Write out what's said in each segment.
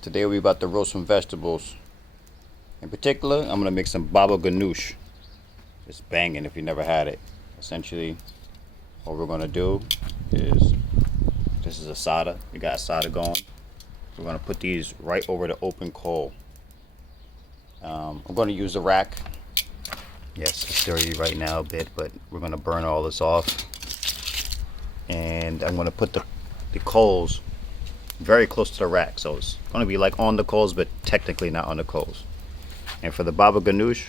Today we're about to roast some vegetables. In particular, I'm gonna make some baba ganoush. It's banging if you never had it. Essentially, what we're gonna do is, this is asada. We got asada going. We're gonna put these right over the open coal. I'm gonna use the rack. Yes, it's dirty right now a bit, but we're gonna burn all this off. And I'm gonna put the coals very close to the rack, so it's going to be like on the coals, but technically not on the coals. And for the baba ganoush,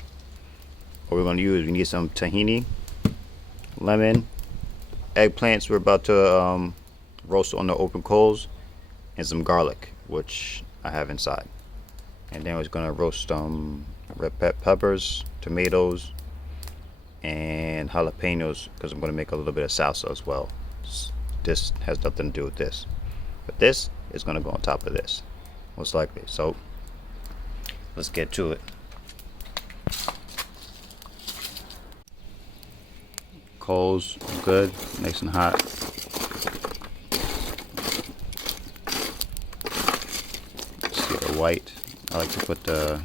what we're going to use, we need some tahini, lemon, eggplants we're about to roast on the open coals, and some garlic, which I have inside. And then we're going to roast some red peppers, tomatoes, and jalapenos, because I'm going to make a little bit of salsa as well. This has nothing to do with this, but this is going to go on top of this, most likely. So let's get to it. Coals good, nice and hot. See the white. I like to put the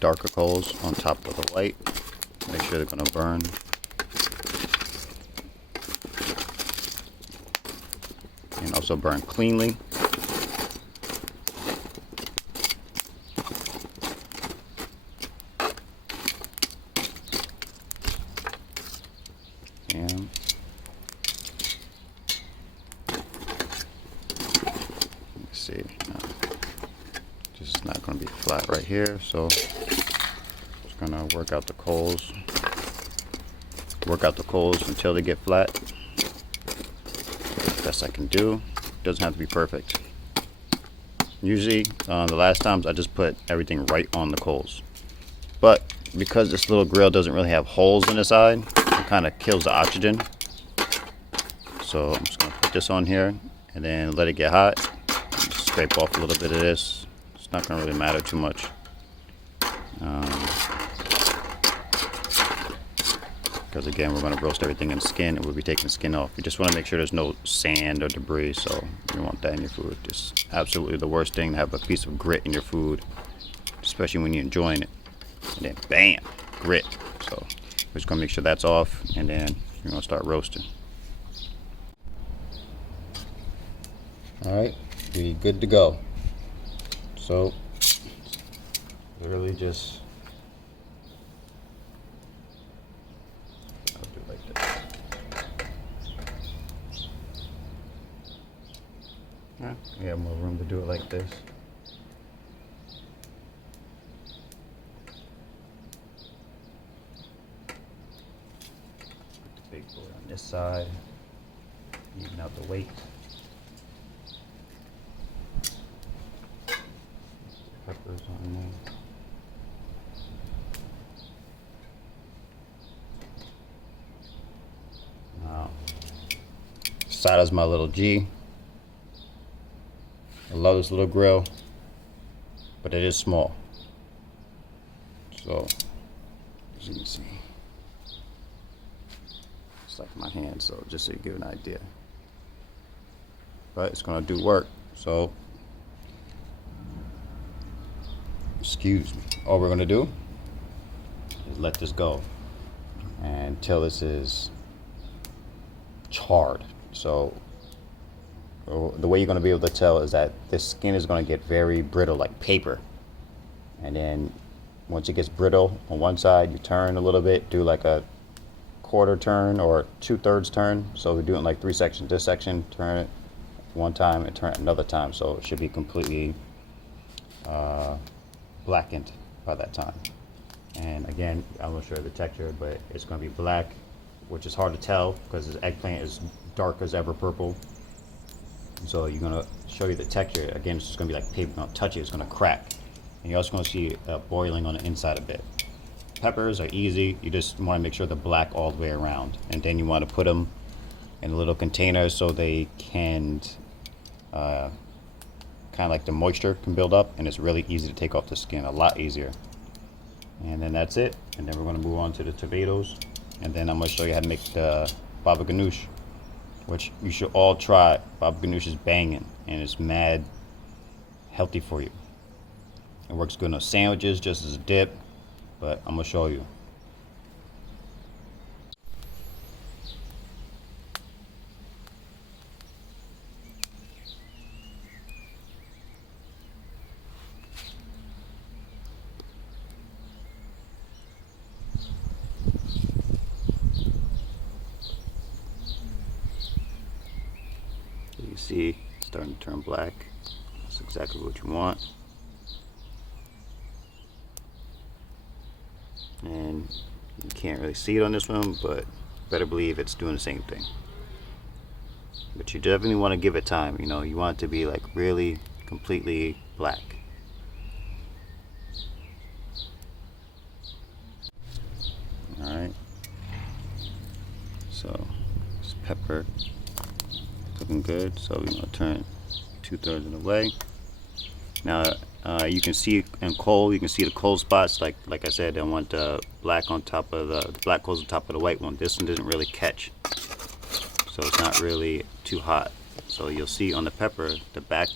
darker coals on top of the white. Make sure they're going to burn. And also burn cleanly. And let's see, this is not going to be flat right here, so just going to work out the coals. Work out the coals until they get flat. Best I can do. Doesn't have to be perfect. Usually the last times I just put everything right on the coals, but because this little grill doesn't really have holes in the side, it kind of kills the oxygen. So I'm just gonna put this on here and then let it get hot. Just scrape off a little bit of this. It's not gonna really matter too much. Because again, we're going to roast everything in skin and we'll be taking the skin off. You just want to make sure there's no sand or debris, so you don't want that in your food. It's absolutely the worst thing to have a piece of grit in your food, especially when you're enjoying it. And then bam, grit. So we're just going to make sure that's off, and then we're going to start roasting. Alright, we good to go. So literally just we have more room to do it like this. Put the big boy on this side, even out the weight. Peppers on there. Now, side is my little G. I love this little grill, but it is small. So, as you can see, it's like my hand, so just so you get an idea. But it's gonna do work, so, excuse me. All we're gonna do is let this go until this is charred. So, the way you're going to be able to tell is that this skin is going to get very brittle, like paper. And then once it gets brittle on one side, you turn a little bit, do like a quarter turn or 2/3 turn. So we're doing like 3 sections. This section, turn it one time and turn it another time. So it should be completely blackened by that time. And again, I won't show you the texture, but it's going to be black, which is hard to tell because this eggplant is dark as ever purple. So you're gonna show you the texture. Again, it's just gonna be like paper. Don't touch it; it's gonna crack. And you're also gonna see boiling on the inside a bit. Peppers are easy. You just want to make sure they're black all the way around, and then you want to put them in a little container so they can kind of like the moisture can build up, and it's really easy to take off the skin. A lot easier. And then that's it. And then we're gonna move on to the tomatoes, and then I'm gonna show you how to make the baba ganoush, which you should all try. Baba ganoush is banging, and it's mad healthy for you. It works good on sandwiches just as a dip, but I'm gonna show you. You see it's starting to turn black. That's exactly what you want. And you can't really see it on this one, but better believe it's doing the same thing. But you definitely want to give it time, you know, you want it to be like really completely black. Alright, so this pepper looking good, so we're going to turn 2/3 of the way. Now you can see in coal, you can see the coal spots. Like I said, I want black on top of the black coals on top of the white one. This one didn't really catch, so it's not really too hot. So you'll see on the pepper, the back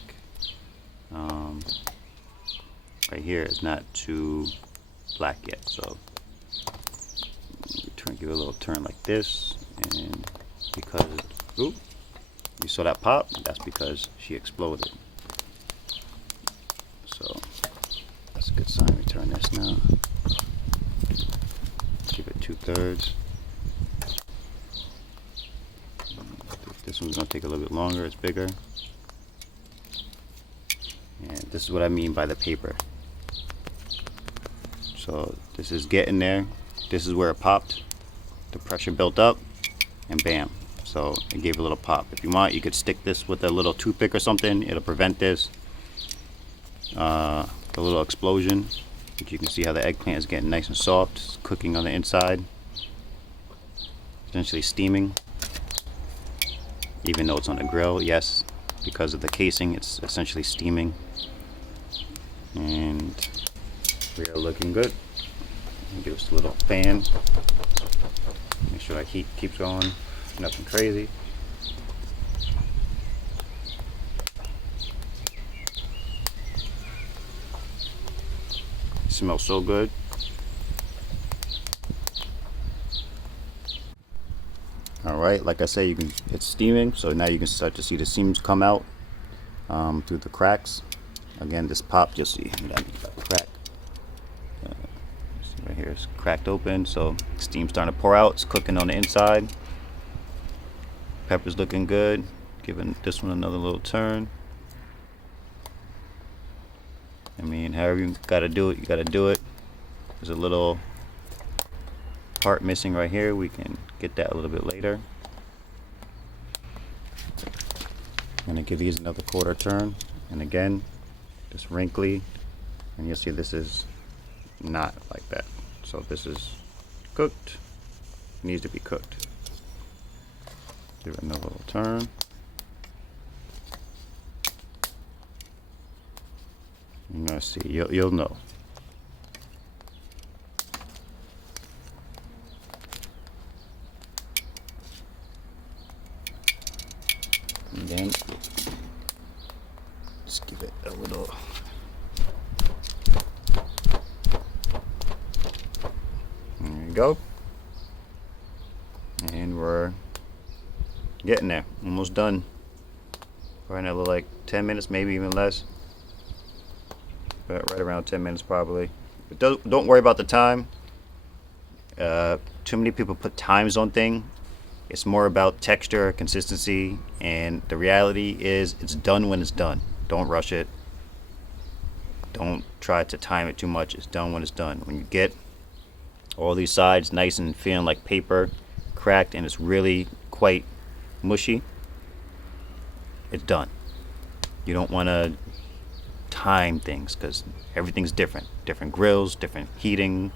right here is not too black yet. So give it a little turn like this, and because ooh, you saw that pop, that's because she exploded. So that's a good sign. We turn this now. Give it 2/3. This one's gonna take a little bit longer. It's bigger. And this is what I mean by the paper. So this is getting there. This is where it popped. The pressure built up, and bam. So it gave a little pop. If you want, you could stick this with a little toothpick or something. It'll prevent this. A little explosion. But you can see how the eggplant is getting nice and soft. It's cooking on the inside. Essentially steaming. Even though it's on the grill, yes, because of the casing, it's essentially steaming. And we are looking good. Give us a little fan. Make sure that heat keeps going. Nothing crazy. It smells so good. Alright, like I said, you can, it's steaming, so now you can start to see the seams come out through the cracks. Again, this pop, you'll see that crack. See right here, it's cracked open, so steam's starting to pour out. It's cooking on the inside. Pepper's looking good. Giving this one another little turn. I mean, however you gotta do it, you gotta do it. There's a little part missing right here. We can get that a little bit later. I'm gonna give these another 1/4 turn, and again, just wrinkly, and you'll see this is not like that. So this is cooked. It needs to be cooked. Give it another little turn. You're gonna see. You'll know. And then just give it a little. There you go. And we're getting there. Almost done. Probably another like 10 minutes, maybe even less. But right around 10 minutes probably. But don't worry about the time. Too many people put times on things. It's more about texture, consistency, and the reality is it's done when it's done. Don't rush it. Don't try to time it too much. It's done when it's done. When you get all these sides nice and feeling like paper, cracked, and it's really quite mushy, it's done. You don't want to time things because everything's different. Different grills, different heating,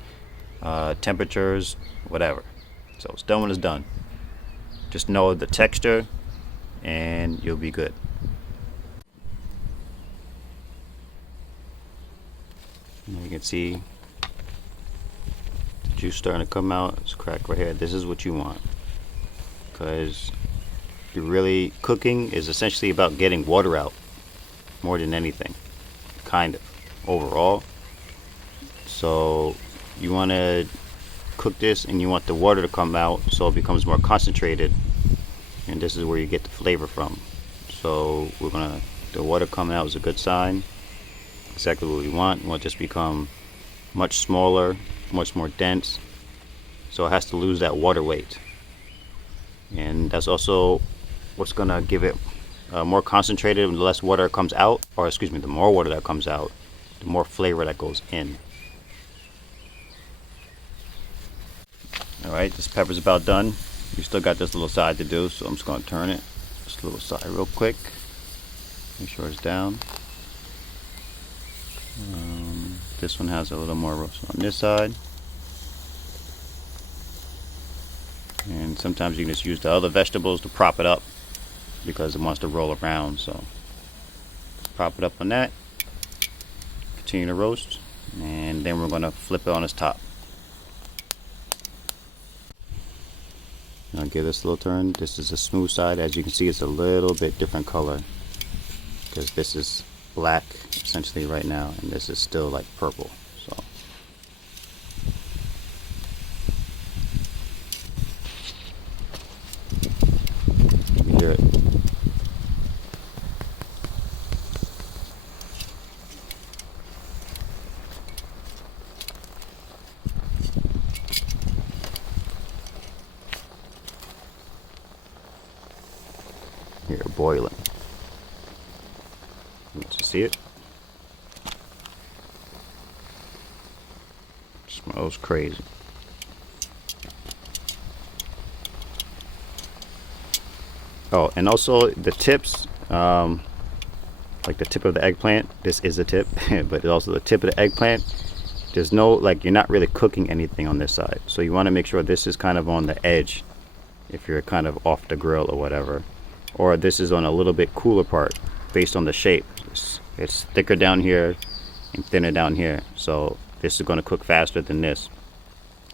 temperatures, whatever. So it's done when it's done. Just know the texture and you'll be good. And you can see the juice starting to come out. It's cracked right here. This is what you want, because you're really cooking is essentially about getting water out more than anything. kind of overall. So you want to cook this and you want the water to come out so it becomes more concentrated, and this is where you get the flavor from. So the water coming out is a good sign, exactly what we want. We want this to become much smaller, much more dense, so it has to lose that water weight, and that's also what's gonna give it more concentrated. And the less water comes out, or excuse me, the more water that comes out, the more flavor that goes in. Alright, this pepper's about done. We still got this little side to do, so I'm just going to turn it. This little side real quick. Make sure it's down. This one has a little more roast on this side. And sometimes you can just use the other vegetables to prop it up because it wants to roll around. So prop it up on that. Continue to roast. And then we're going to flip it on its top. I'll give this a little turn. This is a smooth side. As you can see, it's a little bit different color because this is black essentially right now, and this is still like purple. So you hear it. Here, boiling. You see it? Smells crazy. Oh, and also the tips, like the tip of the eggplant. This is a tip, but also the tip of the eggplant. There's no, like, you're not really cooking anything on this side, so you want to make sure this is kind of on the edge if you're kind of off the grill or whatever. Or this is on a little bit cooler part based on the shape. It's thicker down here and thinner down here, so this is going to cook faster than this.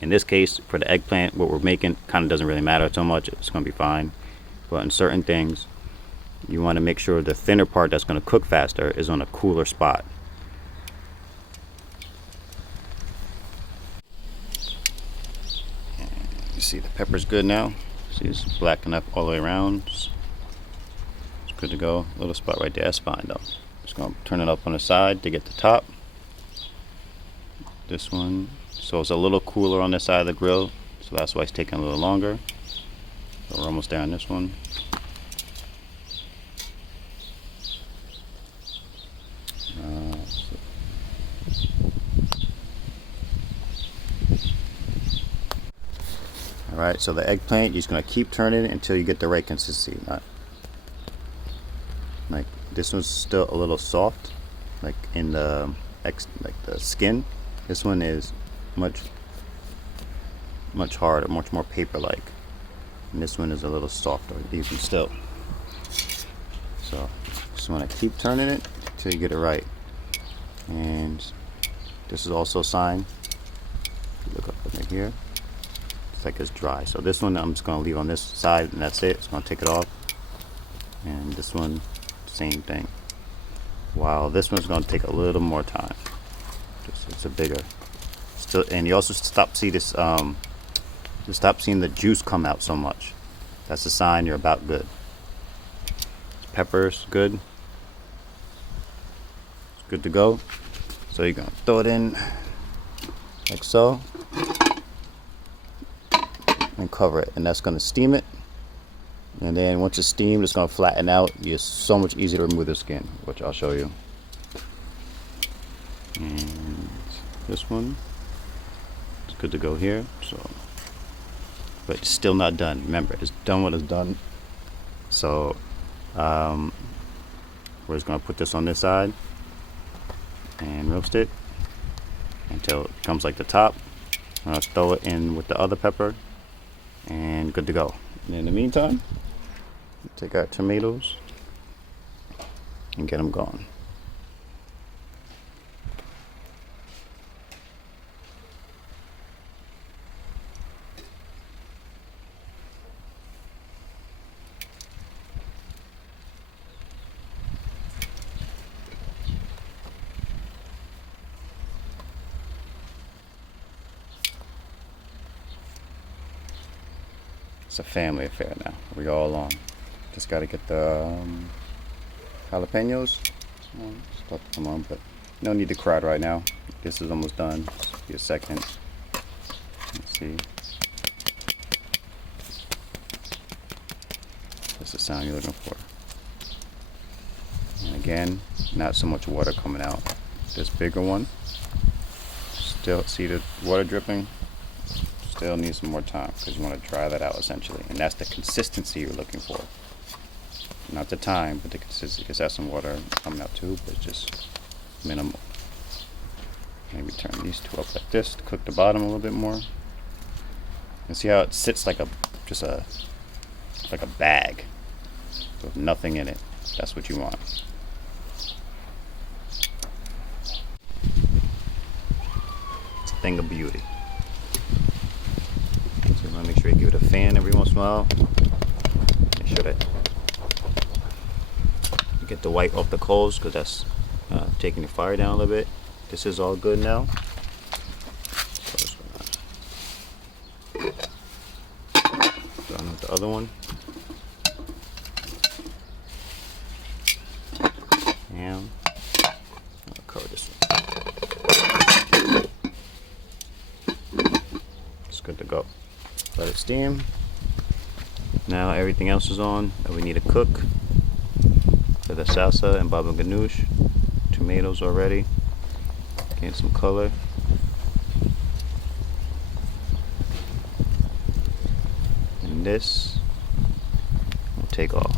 In this case, for the eggplant, what we're making kind of doesn't really matter so much. It's going to be fine. But in certain things, you want to make sure the thinner part that's going to cook faster is on a cooler spot. You see the pepper's good now. See, it's black enough all the way around. It's good to go. Little spot right there, that's fine though. Just gonna turn it up on the side to get the top. This one, so it's a little cooler on this side of the grill, so that's why it's taking a little longer. So we're almost there on this one. Alright, so the eggplant, you're just gonna keep turning it until you get the right consistency. Like this one's still a little soft, like in the skin. This one is much harder, much more paper-like, and this one is a little softer even still. So just want to keep turning it until you get it right. And this is also a sign. Look up right here. It's like it's dry. So this one I'm just going to leave on this side, and that's it. It's going to take it off. And this one, same thing. While this one's going to take a little more time. It's a bigger. Still, and you also stop seeing the juice come out so much. That's a sign you're about good. Pepper's good. It's good to go. So you're gonna throw it in like so, and cover it, and that's gonna steam it. And then once it's steamed, it's gonna flatten out. It's so much easier to remove the skin, which I'll show you. And this one, it's good to go here. So, but it's still not done. Remember, it's done when it's done. So we're just gonna put this on this side and roast it until it becomes like the top. I'm gonna throw it in with the other pepper, and good to go. And in the meantime, take our tomatoes and get them going. It's a family affair now. We all along. Just got to get the jalapenos. Start to come on, but no need to cry right now. This is almost done. Just be a second. Let's see. That's the sound you're looking for. And again, not so much water coming out. This bigger one, still see the water dripping? Still needs some more time because you want to dry that out essentially. And that's the consistency you're looking for. Not the time, but the consistency, because that's some water coming out too, but it's just minimal. Maybe turn these two up like this to cook the bottom a little bit more. And see how it sits like a bag with nothing in it. That's what you want. It's a thing of beauty. So you want to make sure you give it a fan every once in a while. Make sure that you get the white off the coals, because that's taking the fire down a little bit. This is all good now. So just gonna throw in the other one. And I'll cover this one. It's good to go. Let it steam. Now everything else is on that we need to cook. For the salsa and baba ganoush. Tomatoes already. Getting some color. And this will take off.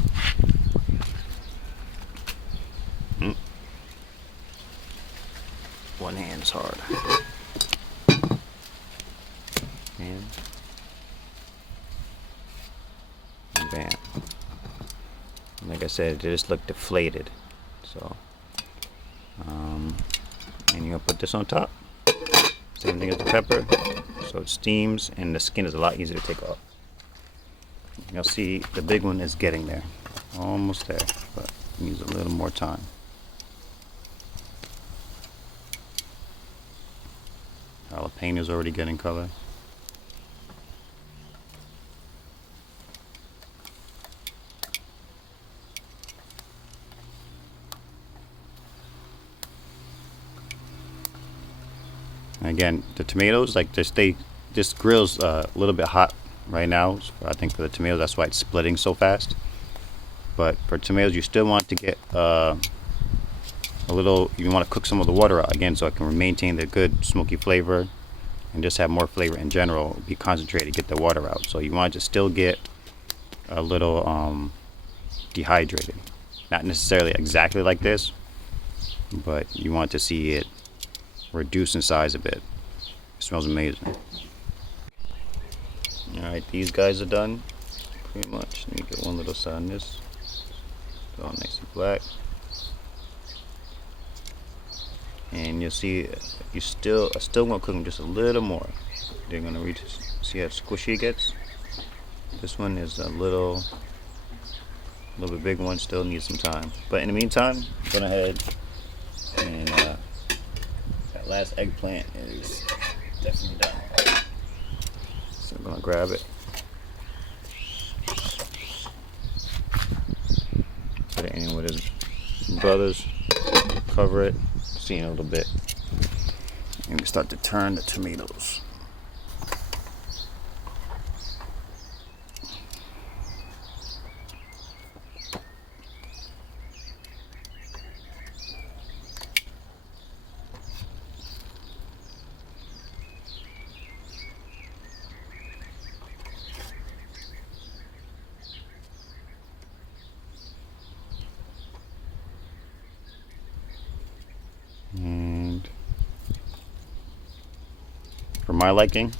One hand's hard. And bam. Like I said, it just looked deflated. So, and you're gonna put this on top. Same thing as the pepper. So it steams and the skin is a lot easier to take off. You'll see the big one is getting there. Almost there, but needs a little more time. Jalapeno's already getting color. Again, the tomatoes, like this grill's a little bit hot right now. So I think for the tomatoes, that's why it's splitting so fast. But for tomatoes, you still want to get a little. You want to cook some of the water out again, so it can maintain the good smoky flavor, and just have more flavor in general. Be concentrated, get the water out. So you want to still get a little dehydrated. Not necessarily exactly like this, but you want to see it reduce in size a bit. It smells amazing. Alright, these guys are done pretty much. Let me get one little side on this. It's all nice and black. And you'll see I still want to cook them just a little more. They're gonna reach. See how squishy it gets? This one is a little bit big one, still needs some time. But in the meantime, I'm going ahead and that last eggplant is definitely done. So I'm gonna grab it, put it in with his brothers, cover it, see in a little bit, and we start to turn the tomatoes. And for my liking,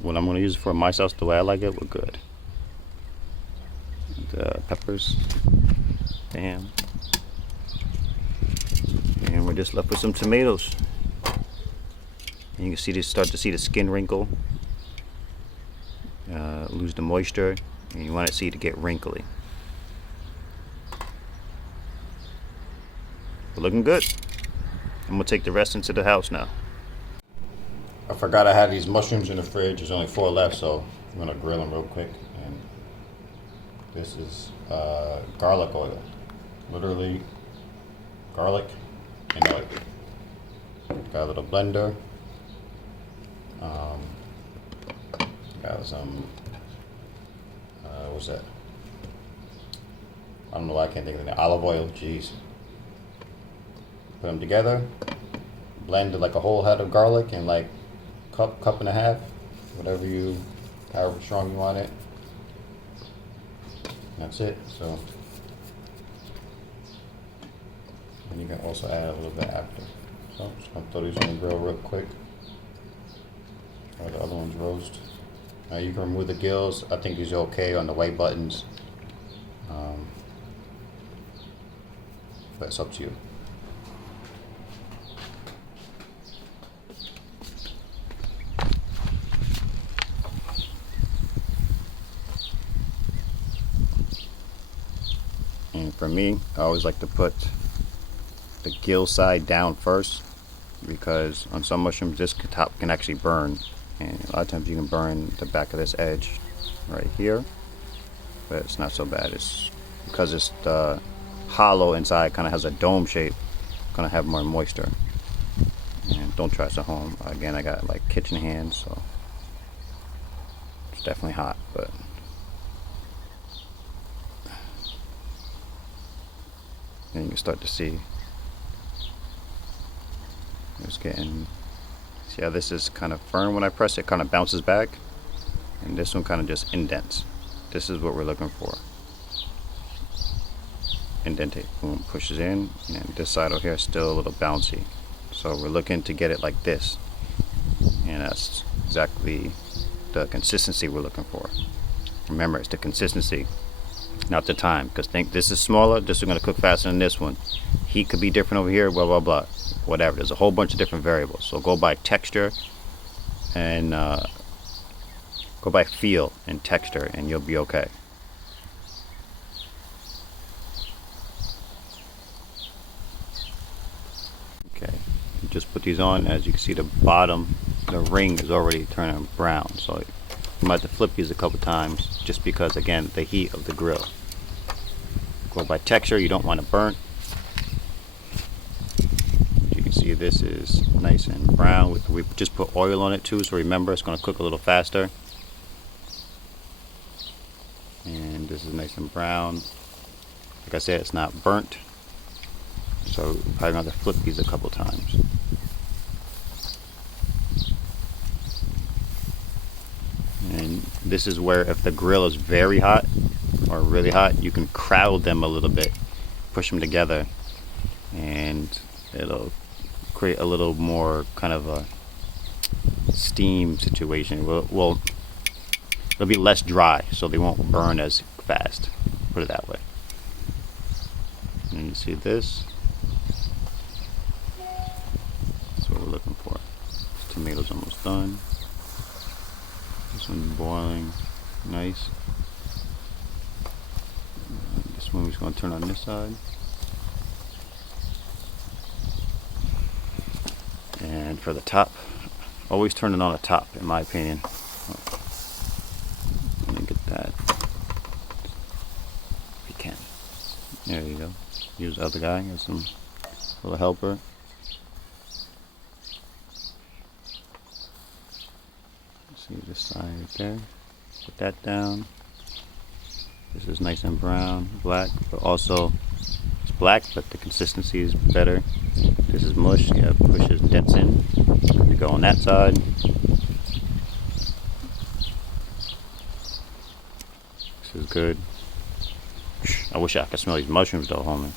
what I'm going to use for my sauce, the way I like it, we're good. And, peppers, bam, and we're just left with some tomatoes. And you can see start to see the skin wrinkle, lose the moisture, and you want to see it to get wrinkly. But looking good. I'm gonna take the rest into the house now. I forgot I had these mushrooms in the fridge. There's only 4 left, so I'm gonna grill them real quick and This is garlic oil. Literally garlic and oil. Got a little blender. Got some, what's that? I don't know why I can't think of the name. Olive oil, jeez. Put them together. Blend like a whole head of garlic in like cup and a half. Whatever you, however strong you want it. That's it. So, and you can also add a little bit after. So I'm just gonna throw these on the grill real quick. While the other ones roast. Now you can remove the gills. I think these are okay on the white buttons. But it's up to you. And for me, I always like to put the gill side down first, because on some mushrooms this top can actually burn, and a lot of times you can burn the back of this edge right here, but it's not so bad. It's because it's the hollow inside, kind of has a dome shape, gonna have more moisture. And don't try this at home. Again, I got like kitchen hands, so it's definitely hot, but then you can start to see it's getting, see how this is kind of firm when I press it, kind of bounces back, and this one kind of just indents. This is what we're looking for. Indentate, boom, pushes in, and this side over here is still a little bouncy. So we're looking to get it like this, and that's exactly the consistency we're looking for. Remember, it's the consistency, not the time, because think this is smaller, this is going to cook faster than this one. Heat could be different over here, blah blah blah, whatever. There's a whole bunch of different variables. So go by texture and go by feel and texture, and you'll be okay. Okay, you just put these on. As you can see, the bottom, the ring is already turning brown, so you might have to flip these a couple times, just because, again, the heat of the grill. Go by texture, you don't want it burnt. As you can see, this is nice and brown. We just put oil on it too, so remember, it's going to cook a little faster. And this is nice and brown. Like I said, it's not burnt, so I'm probably going to flip these a couple times. And this is where, if the grill is very hot or really hot, you can crowd them a little bit, push them together, and it'll create a little more kind of a steam situation. Well, it'll be less dry, so they won't burn as fast, put it that way. And you see this? That's what we're looking for. This tomato's almost done. This one's boiling nice. This one we're just going to turn on this side. And for the top, always turn it on the top, in my opinion. Let me get that. If you can. There you go. Use the other guy as some little helper. See this side right there. Put that down. This is nice and brown, black, but also it's black, but the consistency is better. This is mush. Yeah, pushes dents in. You go on that side. This is good. I wish I could smell these mushrooms though, homie.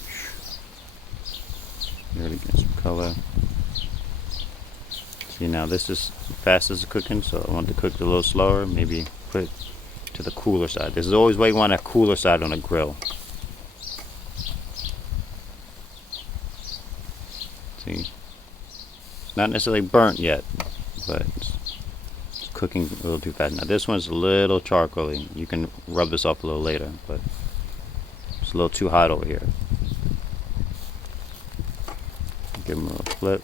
Really get some color. See, now this is fast as cooking, so I want to cook it a little slower. Maybe put it to the cooler side. This is always why you want a cooler side on a grill. See, it's not necessarily burnt yet, but it's cooking a little too fast. Now this one's a little charcoaly. You can rub this off a little later, but it's a little too hot over here. Give them a little flip.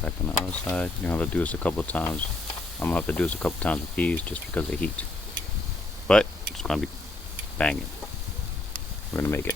Back on the other side. You're gonna have to do this a couple of times I'm gonna have to do this a couple times with these just because of the heat. But it's gonna be banging. We're gonna make it.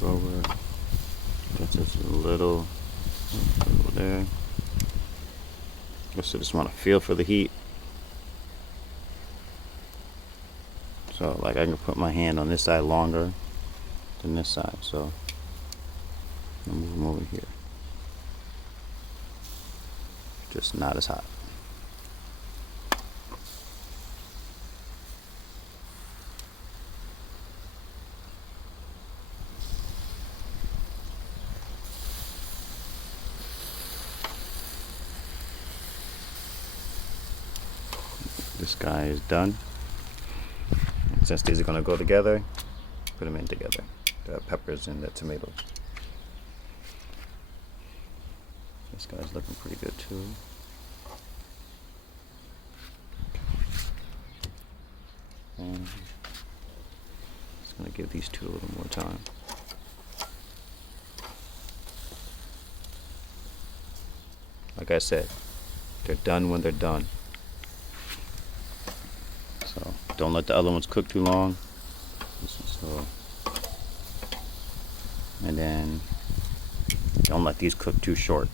Go over. That's just a little over there. Guess I just want to feel for the heat. So like I can put my hand on this side longer than this side. So I'll move them over here. Just not as hot. This guy is done. And since these are going to go together, put them in together. The peppers and the tomatoes. This guy's looking pretty good too. And just going to give these two a little more time. Like I said, they're done when they're done. So don't let the other ones cook too long. So, and then don't let these cook too short.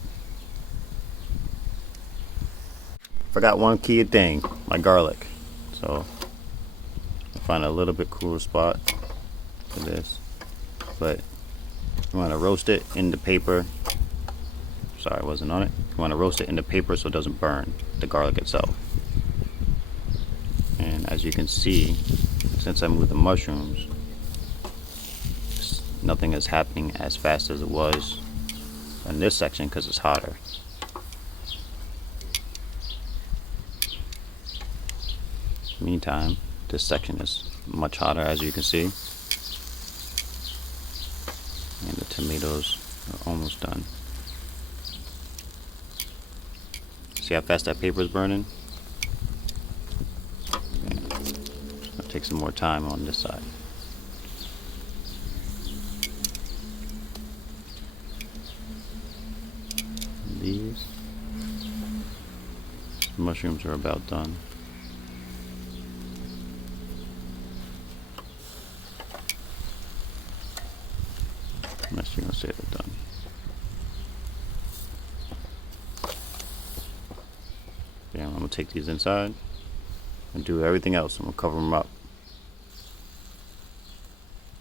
Forgot one key thing, my garlic. So I find a little bit cooler spot for this, but you want to roast it in the paper. Sorry, I wasn't on it. You want to roast it in the paper so it doesn't burn the garlic itself. And as you can see, since I moved the mushrooms, nothing is happening as fast as it was in this section because it's hotter. Meantime, this section is much hotter, as you can see. And the tomatoes are almost done. See how fast that paper is burning? Take some more time on this side. These mushrooms are about done. Unless you're gonna say they're done. Yeah, I'm gonna take these inside and do everything else. I'm gonna cover them up.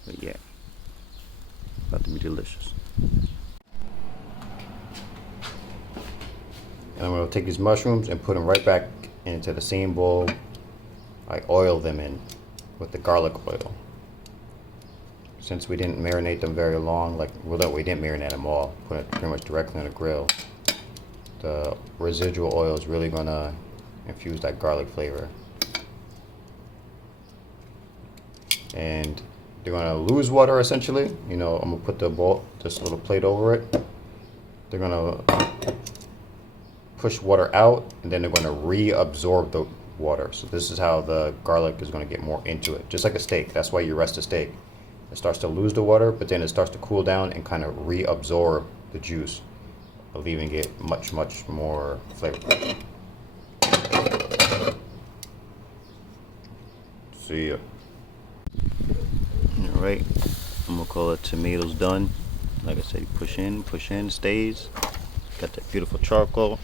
But yeah, about to be delicious. And I'm gonna take these mushrooms and put them right back into the same bowl I oiled them in with the garlic oil. Since we didn't marinate them very long, we didn't marinate them all, put it pretty much directly on the grill, the residual oil is really gonna infuse that garlic flavor. And they're gonna lose water essentially. You know, I'm gonna put this little plate over it. They're gonna push water out, and then they're gonna reabsorb the water. So this is how the garlic is gonna get more into it, just like a steak. That's why you rest a steak. It starts to lose the water, but then it starts to cool down and kind of reabsorb the juice, leaving it much, much more flavorful. See ya. Alright, I'm gonna call it tomatoes done. Like I said, you push in, stays. Got that beautiful charcoal.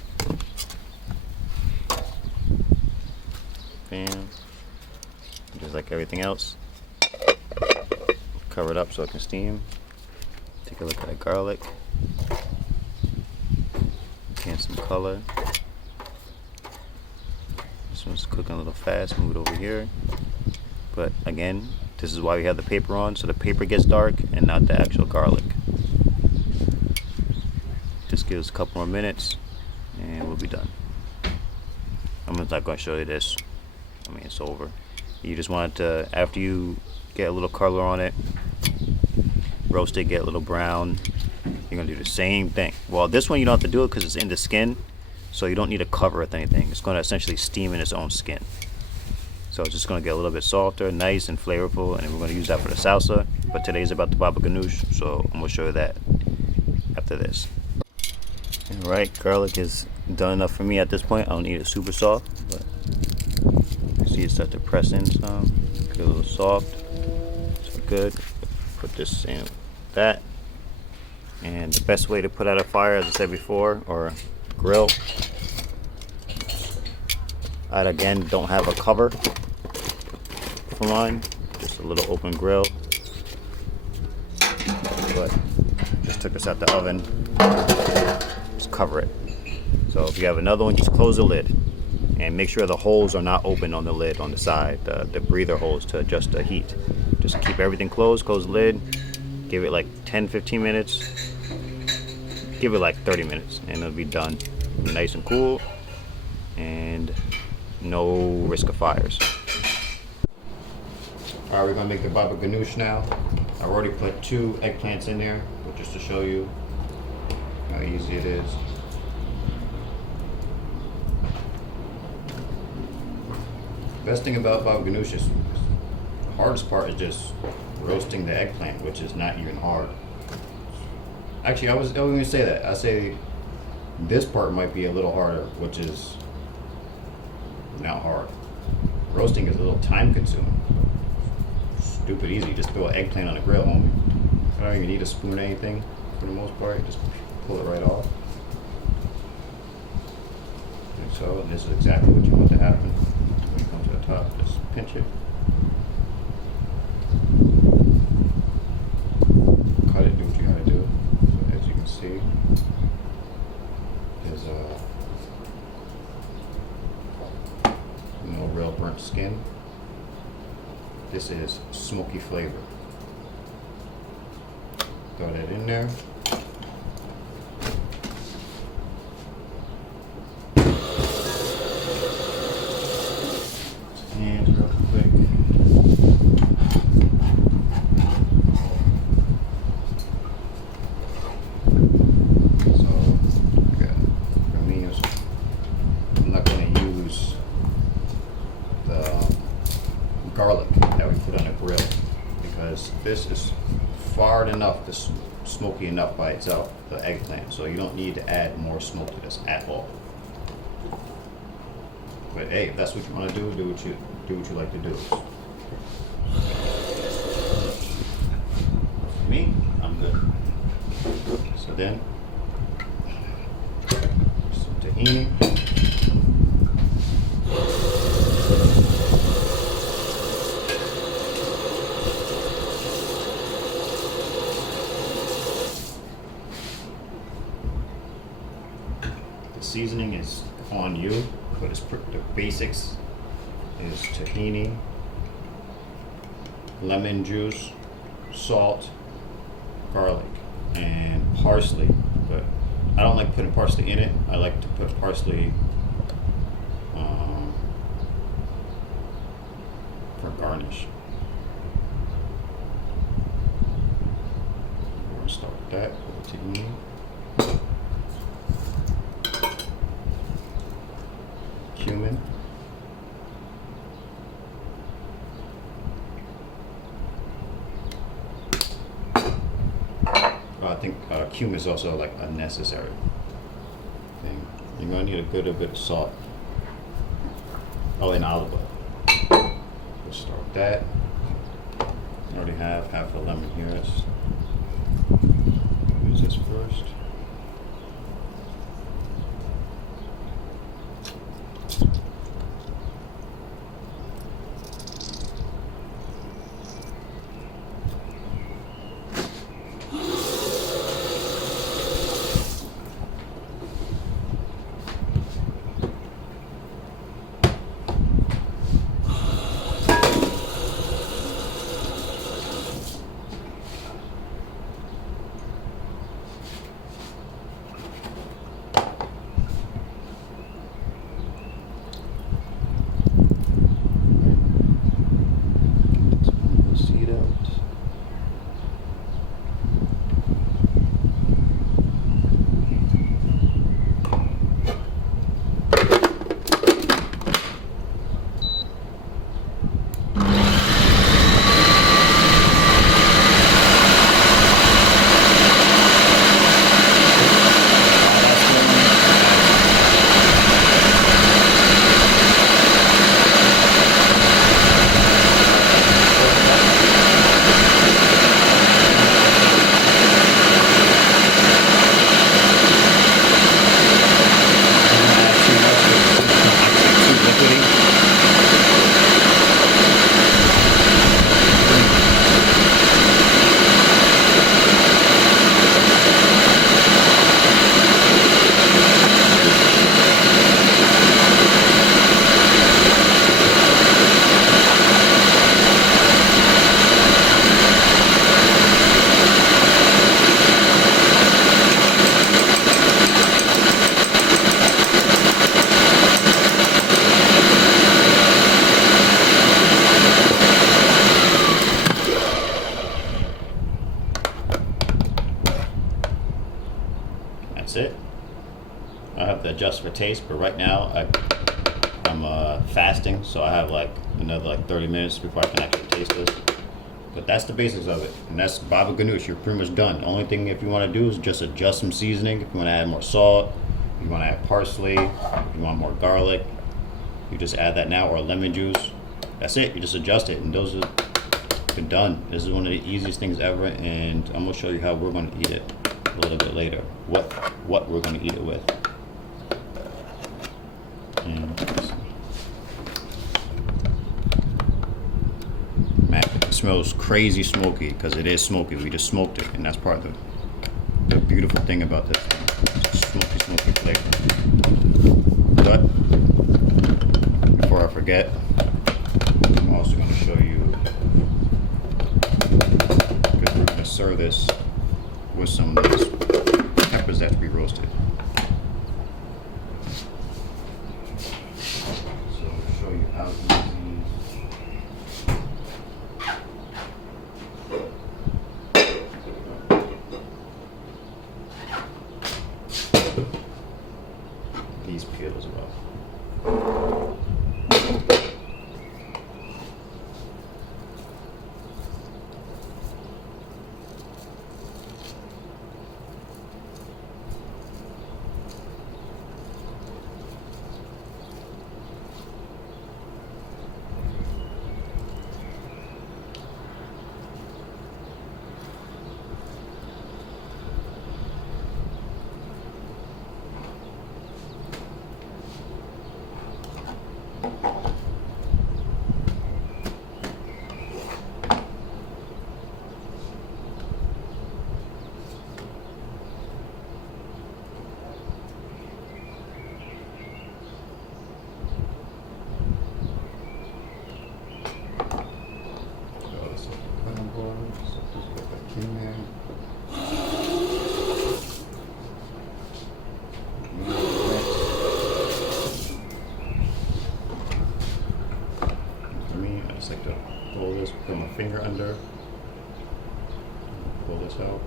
Bam. Just like everything else. Cover it up so it can steam. Take a look at the garlic. Add some color. This one's cooking a little fast. Move it over here. But again, this is why we have the paper on, so the paper gets dark and not the actual garlic. Just gives a couple more minutes and we'll be done. I'm not going to show you this. I mean, it's over. You just want it to, after you get a little color on it, roast it, get a little brown, you're going to do the same thing. Well, this one you don't have to do it because it's in the skin, so you don't need to cover it with anything. It's going to essentially steam in its own skin. So it's just going to get a little bit softer, nice and flavorful, and we're going to use that for the salsa. But today's about the baba ganoush, so I'm going to show you that after this. Alright, garlic is done enough for me at this point. I don't need it super soft, but you see it start to press in some, get a little soft. So good. Put this in with that. And the best way to put out a fire, as I said before, or grill, I again don't have a cover for mine, just a little open grill, but just took this out the oven, just cover it. So if you have another one, just close the lid and make sure the holes are not open on the lid on the side, the breather holes to adjust the heat. Just keep everything closed, close the lid, give it like 10-15 minutes, give it like 30 minutes and it'll be done. It'll be nice and cool and no risk of fires. Alright, we're going to make the baba ganoush now. I've already put 2 eggplants in there, but just to show you how easy it is. Best thing about baba ganoush is the hardest part is just roasting the eggplant, which is not even hard. Actually, I wasn't going to say that. I say this part might be a little harder, which is not hard. Roasting is a little time consuming. Stupid easy. Just throw an eggplant on a grill, homie. I don't even need a spoon or anything for the most part. Just pull it right off. And so, and this is exactly what you want to happen. When you come to the top, just pinch it. Cut it, do what you gotta do. So as you can see, there's no real burnt skin. This is smoky flavor. Throw that in there. And real quick. So, good. For me, I'm not going to use the garlic that we put on the grill because this is far enough, this smoky enough by itself, the eggplant, so you don't need to add more smoke to this at all. But hey, if that's what you want to do what you like to do. For me, I'm good. So then some tahini. Seasoning is on you, but the basics is tahini, lemon juice, salt, garlic, and parsley. But I don't like putting parsley in it. I like to put parsley for garnish. We're gonna start with that. Tahini. Cumin, I think cumin is also like a necessary thing. You're gonna need a good bit of salt. Oh, and olive oil. We'll start with that. I already have half a lemon here. Let's use this first. That's it. I have to adjust for taste, but right now I'm fasting, so I have like another like 30 minutes before I can actually taste this. But that's the basics of it, and that's baba ganoush. You're pretty much done. The only thing if you want to do is just adjust some seasoning. If you want to add more salt, if you want to add parsley, if you want more garlic, you just add that now, or lemon juice. That's it. You just adjust it, and those are you're done. This is one of the easiest things ever, and I'm gonna show you how we're gonna eat it a little bit later. What we're gonna eat it with. Man, it smells crazy smoky because it is smoky. We just smoked it, and that's part of the beautiful thing about this thing. It's smoky flavor. But before I forget, I'm also going to show you, because we're going to serve this with some of those peppers that to be roasted. So I'll show you how easy. These peel as well. For me, I just like to pull this, put my finger under, pull this out.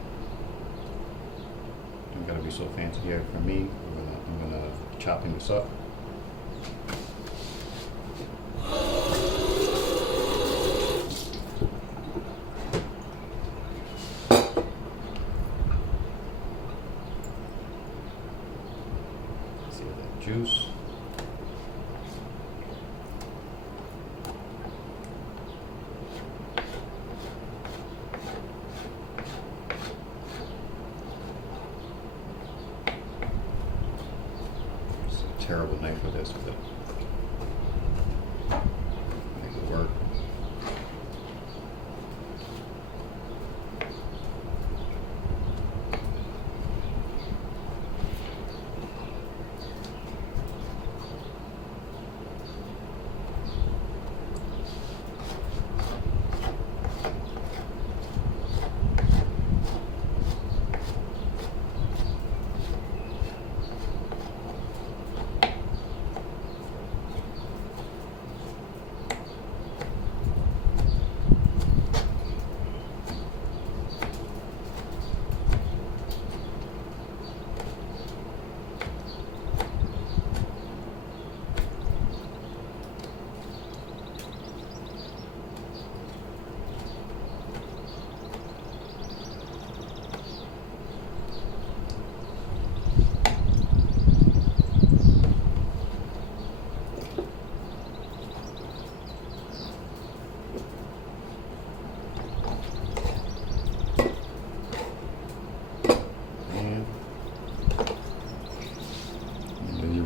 Don't gotta be so fancy here. For me, I'm gonna chopping this up. See that juice. Terrible knife for this, but make it work.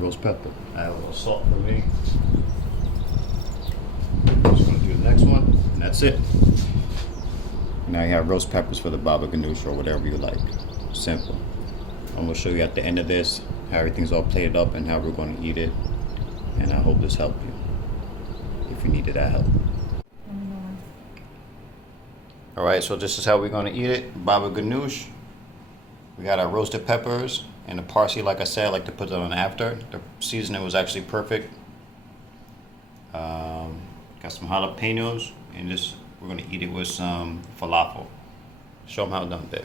Roast pepper. Add a little salt for me. I'm just going to do the next one, and that's it. Now you have roast peppers for the baba ganoush or whatever you like. Simple. I'm going to show you at the end of this how everything's all plated up and how we're going to eat it. And I hope this helped you, if you needed that help. Alright, so this is how we're going to eat it. Baba ganoush. We got our roasted peppers and the parsley. Like I said, I like to put that on after. The seasoning was actually perfect. Got some jalapenos, and this we're gonna eat it with some falafel. Show them how done, babe.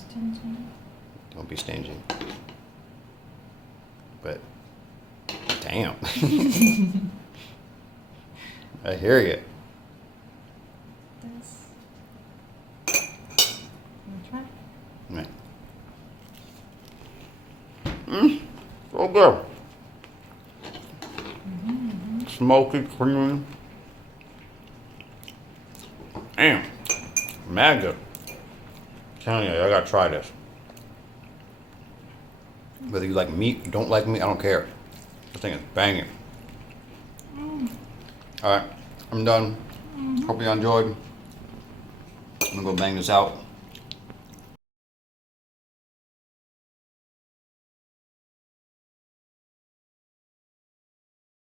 stingy. Don't be stingy. But, damn. I hear you. This. Wanna try? Yeah. So good. Smoky, creamy. Damn. Mad good. Telling you, I gotta try this. Whether you like meat, you don't like meat, I don't care. This thing is banging. Alright, I'm done. Hope you enjoyed. I'm gonna go bang this out.